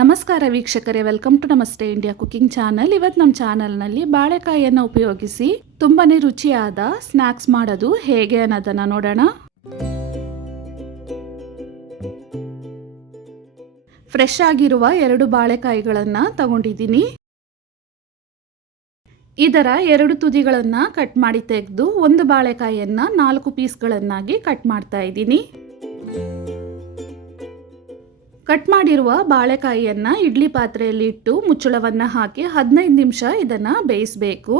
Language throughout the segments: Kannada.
ನಮಸ್ಕಾರ ವೀಕ್ಷಕರೇ, ವೆಲ್ಕಮ್ ಟು ನಮಸ್ತೆ ಇಂಡಿಯಾ ಕುಕಿಂಗ್ ಚಾನಲ್. ಇವತ್ತು ನಮ್ಮ ಚಾನಲ್ನಲ್ಲಿ ಬಾಳೆಕಾಯಿಯನ್ನು ಉಪಯೋಗಿಸಿ ತುಂಬಾನೇ ರುಚಿಯಾದ ಸ್ನ್ಯಾಕ್ಸ್ ಮಾಡೋದು ಹೇಗೆ ಅನ್ನೋದನ್ನ ನೋಡೋಣ. ಫ್ರೆಶ್ ಆಗಿರುವ 2 ಬಾಳೆಕಾಯಿಗಳನ್ನು ತಗೊಂಡಿದ್ದೀನಿ. ಇದರ 2 ತುದಿಗಳನ್ನು ಕಟ್ ಮಾಡಿ ತೆಗೆದು ಒಂದು ಬಾಳೆಕಾಯಿಯನ್ನು 4 ಪೀಸ್ಗಳನ್ನಾಗಿ ಕಟ್ ಮಾಡ್ತಾ ಇದ್ದೀನಿ. ಕಟ್ ಮಾಡಿರುವ ಬಾಳೆಕಾಯಿಯನ್ನು ಇಡ್ಲಿ ಪಾತ್ರೆಯಲ್ಲಿ ಇಟ್ಟು ಮುಚ್ಚಳವನ್ನು ಹಾಕಿ 15 ನಿಮಿಷ ಇದನ್ನು ಬೇಯಿಸಬೇಕು.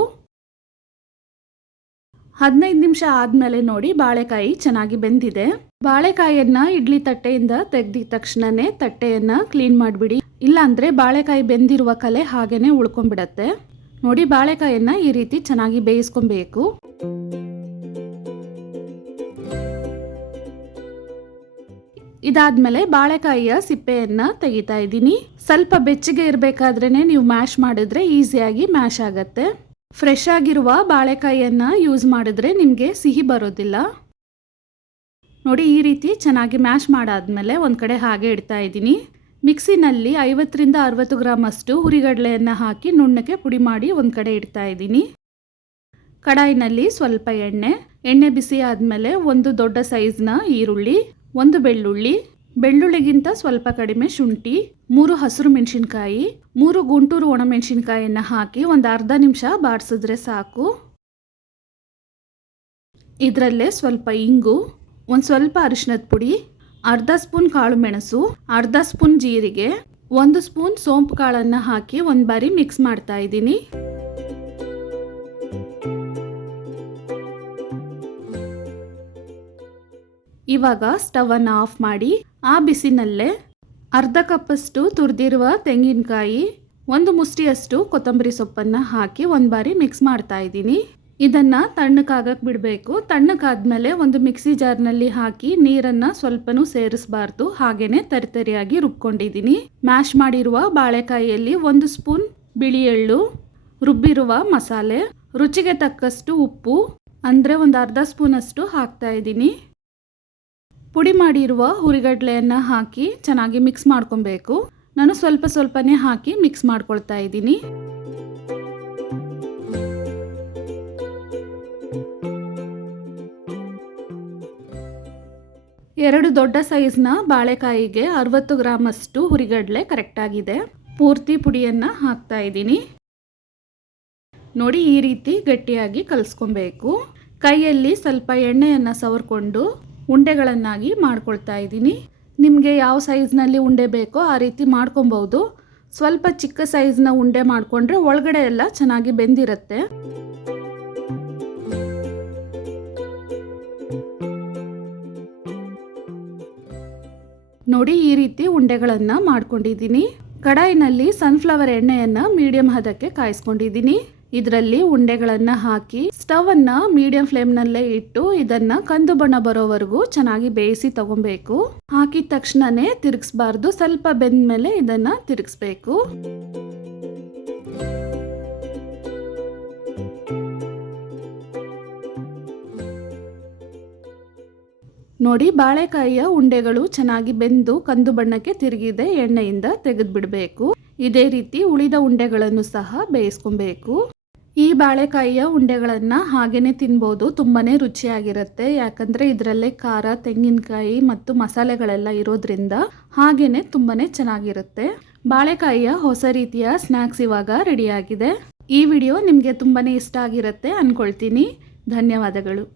15 ನಿಮಿಷ ಆದಮೇಲೆ ನೋಡಿ ಬಾಳೆಕಾಯಿ ಚೆನ್ನಾಗಿ ಬೆಂದಿದೆ. ಬಾಳೆಕಾಯಿಯನ್ನು ಇಡ್ಲಿ ತಟ್ಟೆಯಿಂದ ತೆಗೆದ ತಕ್ಷಣನೇ ತಟ್ಟೆಯನ್ನು ಕ್ಲೀನ್ ಮಾಡಿಬಿಡಿ, ಇಲ್ಲಾಂದರೆ ಬಾಳೆಕಾಯಿ ಬೆಂದಿರುವ ಕಲೆ ಹಾಗೇನೆ ಉಳ್ಕೊಂಡ್ಬಿಡತ್ತೆ. ನೋಡಿ ಬಾಳೆಕಾಯಿಯನ್ನು ಈ ರೀತಿ ಚೆನ್ನಾಗಿ ಬೇಯಿಸ್ಕೊಬೇಕು. ಇದಾದ್ಮೇಲೆ ಬಾಳೆಕಾಯಿಯ ಸಿಪ್ಪೆಯನ್ನು ತೆಗಿತಾ ಇದ್ದೀನಿ. ಸ್ವಲ್ಪ ಬೆಚ್ಚಗೆ ಇರಬೇಕಾದ್ರೇನೆ ನೀವು ಮ್ಯಾಶ್ ಮಾಡಿದ್ರೆ ಈಸಿಯಾಗಿ ಮ್ಯಾಶ್ ಆಗತ್ತೆ. ಫ್ರೆಶ್ ಆಗಿರುವ ಬಾಳೆಕಾಯಿಯನ್ನು ಯೂಸ್ ಮಾಡಿದ್ರೆ ನಿಮಗೆ ಸಿಹಿ ಬರೋದಿಲ್ಲ. ನೋಡಿ ಈ ರೀತಿ ಚೆನ್ನಾಗಿ ಮ್ಯಾಶ್ ಮಾಡಾದ್ಮೇಲೆ ಒಂದು ಕಡೆ ಹಾಗೆ ಇಡ್ತಾ ಇದ್ದೀನಿ. ಮಿಕ್ಸಿನಲ್ಲಿ 50 ರಿಂದ 60 ಗ್ರಾಮ್ ಅಷ್ಟು ಹುರಿಗಡಲೆಯನ್ನು ಹಾಕಿ ನುಣ್ಣಗೆ ಪುಡಿ ಮಾಡಿ ಒಂದು ಕಡೆ ಇಡ್ತಾ ಇದ್ದೀನಿ. ಕಡಾಯಿನಲ್ಲಿ ಸ್ವಲ್ಪ ಎಣ್ಣೆ ಬಿಸಿ ಆದಮೇಲೆ ಒಂದು ದೊಡ್ಡ ಸೈಜ್ನ ಈರುಳ್ಳಿ, 1 ಬೆಳ್ಳುಳ್ಳಿ, ಬೆಳ್ಳುಳ್ಳಿಗಿಂತ ಸ್ವಲ್ಪ ಕಡಿಮೆ ಶುಂಠಿ, 3 ಹಸಿರು ಮೆಣಸಿನಕಾಯಿ, 3 ಗುಂಟೂರು ಒಣಮೆಣಸಿನಕಾಯಿಯನ್ನು ಹಾಕಿ ಒಂದು ಅರ್ಧ ನಿಮಿಷ ಬಾಡಿಸಿದ್ರೆ ಸಾಕು. ಇದರಲ್ಲೇ ಸ್ವಲ್ಪ ಇಂಗು, ಒಂದು ಸ್ವಲ್ಪ ಅರಿಶಿನದ ಪುಡಿ, ಅರ್ಧ ಸ್ಪೂನ್ ಕಾಳು ಮೆಣಸು, ಅರ್ಧ ಸ್ಪೂನ್ ಜೀರಿಗೆ, 1 ಸ್ಪೂನ್ ಸೋಂಪು ಕಾಳನ್ನು ಹಾಕಿ ಒಂದು ಬಾರಿ ಮಿಕ್ಸ್ ಮಾಡ್ತಾ ಇದ್ದೀನಿ. ಇವಾಗ ಸ್ಟವ್ ಅನ್ನು ಆಫ್ ಮಾಡಿ ಆ ಬಿಸಿನಲ್ಲೇ ಅರ್ಧ ಕಪ್ಪಷ್ಟು ತುರಿದಿರುವ ತೆಂಗಿನಕಾಯಿ, 1 ಮುಷ್ಟಿಯಷ್ಟು ಕೊತ್ತಂಬರಿ ಸೊಪ್ಪನ್ನು ಹಾಕಿ ಒಂದು ಬಾರಿ ಮಿಕ್ಸ್ ಮಾಡ್ತಾ ಇದ್ದೀನಿ. ಇದನ್ನು ತಣ್ಣಕ್ಕಾಗಕ್ಕೆ ಬಿಡಬೇಕು. ತಣ್ಣಕ್ಕಾದ್ಮೇಲೆ ಒಂದು ಮಿಕ್ಸಿ ಜಾರ್ನಲ್ಲಿ ಹಾಕಿ ನೀರನ್ನು ಸ್ವಲ್ಪನೂ ಸೇರಿಸಬಾರ್ದು, ಹಾಗೇನೆ ತರಿತರಿಯಾಗಿ ರುಬ್ಕೊಂಡಿದ್ದೀನಿ. ಮ್ಯಾಶ್ ಮಾಡಿರುವ ಬಾಳೆಕಾಯಿಯಲ್ಲಿ 1 ಸ್ಪೂನ್ ಬಿಳಿ ಎಳ್ಳು, ರುಬ್ಬಿರುವ ಮಸಾಲೆ, ರುಚಿಗೆ ತಕ್ಕಷ್ಟು ಉಪ್ಪು ಅಂದರೆ ಒಂದು ಅರ್ಧ ಸ್ಪೂನಷ್ಟು ಹಾಕ್ತಾ ಇದ್ದೀನಿ. ಪುಡಿ ಮಾಡಿರುವ ಹುರಿಗಡಲೆಯನ್ನು ಹಾಕಿ ಚೆನ್ನಾಗಿ ಮಿಕ್ಸ್ ಮಾಡ್ಕೊಬೇಕು. ನಾನು ಸ್ವಲ್ಪನೇ ಹಾಕಿ ಮಿಕ್ಸ್ ಮಾಡ್ಕೊಳ್ತಾ ಇದ್ದೀನಿ. ಎರಡು ದೊಡ್ಡ ಸೈಜ್ನ ಬಾಳೆಕಾಯಿಗೆ 60 ಗ್ರಾಮ್ ಅಷ್ಟು ಹುರಿಗಡಲೆ ಕರೆಕ್ಟಾಗಿದೆ. ಪೂರ್ತಿ ಪುಡಿಯನ್ನು ಹಾಕ್ತಾ ಇದ್ದೀನಿ. ನೋಡಿ ಈ ರೀತಿ ಗಟ್ಟಿಯಾಗಿ ಕಲಿಸ್ಕೊಬೇಕು. ಕೈಯಲ್ಲಿ ಸ್ವಲ್ಪ ಎಣ್ಣೆಯನ್ನು ಸವರ್ಕೊಂಡು ಉಂಡೆಗಳನ್ನಾಗಿ ಮಾಡ್ಕೊಳ್ತಾ ಇದ್ದೀನಿ. ನಿಮಗೆ ಯಾವ ಸೈಜ್ನಲ್ಲಿ ಉಂಡೆ ಬೇಕೋ ಆ ರೀತಿ ಮಾಡ್ಕೊಬೋದು. ಸ್ವಲ್ಪ ಚಿಕ್ಕ ಸೈಜ್ನ ಉಂಡೆ ಮಾಡಿಕೊಂಡ್ರೆ ಒಳಗಡೆ ಎಲ್ಲ ಚೆನ್ನಾಗಿ ಬೆಂದಿರುತ್ತೆ. ನೋಡಿ ಈ ರೀತಿ ಉಂಡೆಗಳನ್ನು ಮಾಡ್ಕೊಂಡಿದ್ದೀನಿ. ಕಡಾಯಿನಲ್ಲಿ ಸನ್ಫ್ಲವರ್ ಎಣ್ಣೆಯನ್ನು ಮೀಡಿಯಂ ಹದಕ್ಕೆ ಕಾಯಿಸ್ಕೊಂಡಿದ್ದೀನಿ. ಇದರಲ್ಲಿ ಉಂಡೆಗಳನ್ನು ಹಾಕಿ ಸ್ಟವ್ ಅನ್ನ ಮೀಡಿಯಂ ಫ್ಲೇಮ್ನಲ್ಲೇ ಇಟ್ಟು ಇದನ್ನ ಕಂದು ಬಣ್ಣ ಬರೋವರೆಗೂ ಚೆನ್ನಾಗಿ ಬೇಯಿಸಿ ತಗೊಬೇಕು. ಹಾಕಿದ ತಕ್ಷಣನೇ ತಿರುಗಿಸಬಾರ್ದು, ಸ್ವಲ್ಪ ಬೆಂದ ಮೇಲೆ ಇದನ್ನ ತಿರುಗಿಸ್ಬೇಕು. ನೋಡಿ ಬಾಳೆಕಾಯಿಯ ಉಂಡೆಗಳು ಚೆನ್ನಾಗಿ ಬೆಂದು ಕಂದು ಬಣ್ಣಕ್ಕೆ ತಿರುಗಿದೆ. ಎಣ್ಣೆಯಿಂದ ತೆಗೆದು ಬಿಡಬೇಕು. ಇದೇ ರೀತಿ ಉಳಿದ ಉಂಡೆಗಳನ್ನು ಸಹ ಬೇಯಿಸ್ಕೊಬೇಕು. ಈ ಬಾಳೆಕಾಯಿಯ ಉಂಡೆಗಳನ್ನು ಹಾಗೇನೆ ತಿನ್ಬೋದು, ತುಂಬಾನೇ ರುಚಿಯಾಗಿರುತ್ತೆ. ಯಾಕಂದರೆ ಇದರಲ್ಲೇ ಖಾರ, ತೆಂಗಿನಕಾಯಿ ಮತ್ತು ಮಸಾಲೆಗಳೆಲ್ಲ ಇರೋದ್ರಿಂದ ಹಾಗೇನೆ ತುಂಬಾನೇ ಚೆನ್ನಾಗಿರುತ್ತೆ. ಬಾಳೆಕಾಯಿಯ ಹೊಸ ರೀತಿಯ ಸ್ನ್ಯಾಕ್ಸ್ ಇವಾಗ ರೆಡಿಯಾಗಿದೆ. ಈ ವಿಡಿಯೋ ನಿಮಗೆ ತುಂಬಾನೇ ಇಷ್ಟ ಆಗಿರುತ್ತೆ ಅಂದ್ಕೊಳ್ತೀನಿ. ಧನ್ಯವಾದಗಳು.